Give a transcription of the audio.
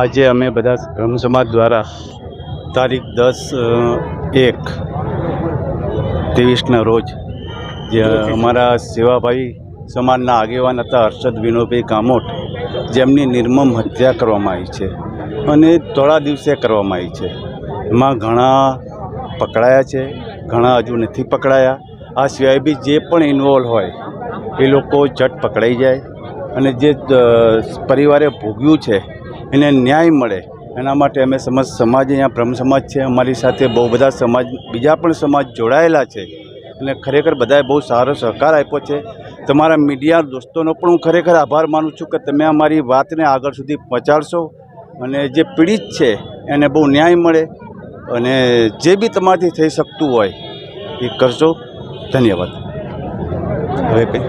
આજે અમે બધા બ્રહ્મ સમાજ દ્વારા તારીખ 10/1/23ના રોજ જે અમારા સેવાભાઈ સમાજના આગેવાન હતા હર્ષદ વિનોદભાઈ કામોટ, જેમની નિર્મમ હત્યા કરવામાં આવી છે અને થોડા દિવસે કરવામાં આવી છે. એમાં ઘણા પકડાયા છે, ઘણા હજુ નથી પકડાયા. આ સિવાય બી જે પણ ઇન્વોલ્વ હોય એ લોકો ઝટ પકડાઈ જાય અને જે પરિવારે ભોગ્યું છે એને ન્યાય મળે એના માટે અમે સમસ્ત સમાજ, અહીંયા બ્રહ્મ સમાજ છે, અમારી સાથે બહુ બધા સમાજ, બીજા પણ સમાજ જોડાયેલા છે અને ખરેખર બધાએ બહુ સારો સહકાર આપ્યો છે. તમારા મીડિયા દોસ્તોનો પણ હું ખરેખર આભાર માનું છું કે તમે અમારી વાતને આગળ સુધી પહોંચાડશો અને જે પીડિત છે એને બહુ ન્યાય મળે અને જે બી તમારાથી થઈ શકતું હોય એ કરશો. ધન્યવાદ. હવે કંઈ